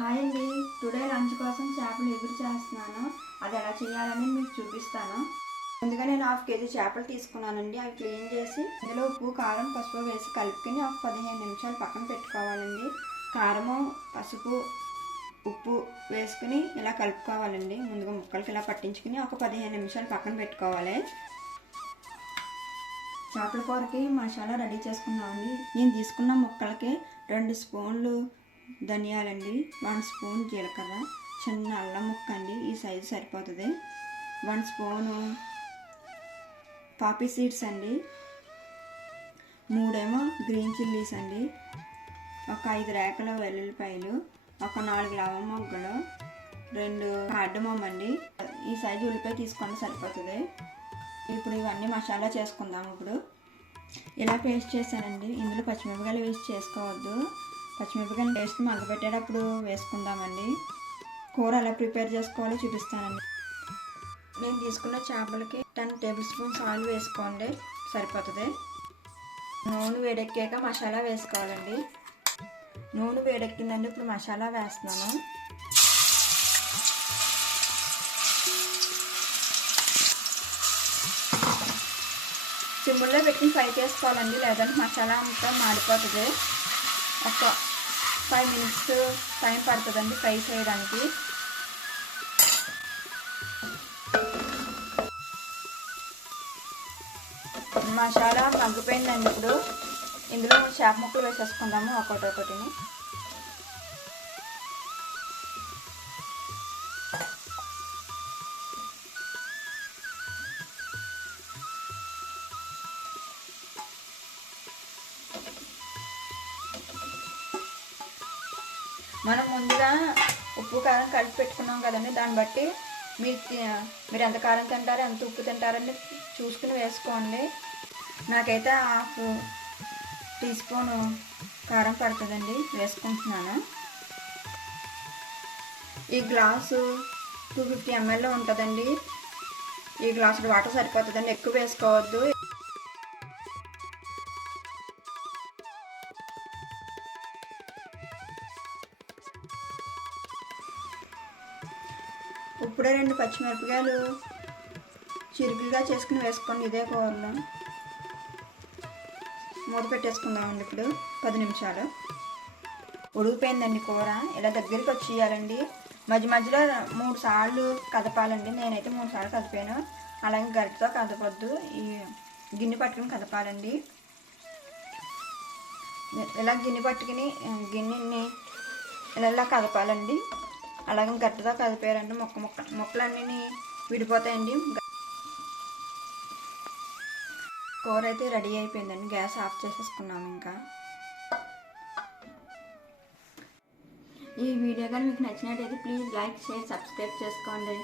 Hi అండి, today lunch కోసం చేపలు ఎగురు చేస్తున్నాను. అది ఎలా చేయాలని మీకు చూపిస్తాను. ముందుగా నేను 1/2 కేజీ చేపలు తీసుకున్నానండి. అవి క్లీన్ చేసి ఇందులో ఉప్పు, కారం, పసుపు వేసి కలుపుకొని ఒక 15 నిమిషాలు పక్కన పెట్టుకోవాలండి. కారము, పసుపు, ఉప్పు వేసుకుని ఇలా కలుపుకోవాలండి. ముందుగా ముక్కలకి ఇలా పట్టించుకుని ఒక 15 నిమిషాలు పక్కన పెట్టుకోవాలి. చేపల కూరకి మసాలా రెడీ చేసుకున్నామండి. నేను తీసుకున్న ముక్కలకి 2 స్పూన్లు ధనియాలండి, 1 స్పూన్ జీలకర్ర, చిన్న అల్లం ముక్క అండి, ఈ సైజు సరిపోతుంది. 1 స్పూను పాపీ సీడ్స్ అండి, 3 గ్రీన్ చిల్లీస్ అండి, ఒక 5 రేకల వెల్లుల్లిపాయలు, ఒక 4 లవంగ మొగ్గలు, 2 కార్డమమ్ అండి, ఈ సైజు ఉల్లిపాయ తీసుకుంటే సరిపోతుంది. ఇప్పుడు ఇవన్నీ మసాలా చేసుకుందాం. ఇప్పుడు ఇలా పేస్ట్ చేశానండి. ఇందులో పచ్చిమిరపకాయలు వేసి చేసుకోవద్దు. పచ్చిమిరపకాయలు పేస్ట్ మగ్గబెట్టేటప్పుడు వేసుకుందామండి. కూర ఎలా ప్రిపేర్ చేసుకోవాలో చూపిస్తానండి. నేను తీసుకున్న చేపలకి 10 టేబుల్ స్పూన్స్ ఆయిల్ వేసుకోండి, సరిపోతుంది. నూనె వేడెక్కాక మసాలా వేసుకోవాలండి. నూనె వేడెక్కిందండి, ఇప్పుడు మసాలా వేస్తున్నాను. సిమ్ముల్లో పెట్టుకుని ఫ్రై చేసుకోవాలండి, లేదంటే మసాలా అంతా మాడిపోతుంది. ఒక 5 మినిట్స్ టైం పడుతుందండి ఫ్రై చేయడానికి. మసాలా మగ్గిపోయిందండి. ఇప్పుడు ఇందులో చేప ముక్కలు వేసేసుకుందాము ఒక్కొక్కటిని. మనం ముందుగా ఉప్పు కారం కలిపి పెట్టుకున్నాం కదండి, దాన్ని బట్టి మీరు ఎంత కారం తింటారో ఎంత ఉప్పు తింటారని చూసుకుని వేసుకోండి. నాకైతే 1/2 టీ స్పూను కారం పడుతుందండి, వేసుకుంటున్నాను. ఈ గ్లాసు 250 ml ఉంటుందండి. ఈ గ్లాసుడు వాటర్ సరిపోతుందండి, ఎక్కువ వేసుకోవద్దు. ఇప్పుడే 2 పచ్చిమిరపకాయలు చిరుకులుగా చేసుకుని వేసుకోండి. ఇదే కూరలో మూత పెట్టేసుకుందామండి. ఇప్పుడు 10 నిమిషాలు ఉడికిపోయిందండి కూర. ఇలా దగ్గరికి వచ్చేయాలండి. మధ్య మధ్యలో 3 సార్లు కదపాలండి. నేనైతే 3 సార్లు కదిపాను. అలాగే గరిటతో కదపొద్దు, ఈ గిన్నె పట్టుకుని కదపాలండి. ఇలా గిన్నె పట్టుకుని గిన్నెని ఇలా కదపాలండి. అలాగే గట్టిగా కదిపారంటే ముక్కలన్నీ విడిపోతాయండి. కూర అయితే రెడీ అయిపోయిందండి. గ్యాస్ ఆఫ్ చేసేసుకున్నాము. ఇంకా ఈ వీడియో కానీ మీకు నచ్చినట్టయితే ప్లీజ్ లైక్, షేర్, సబ్స్క్రైబ్ చేసుకోండి.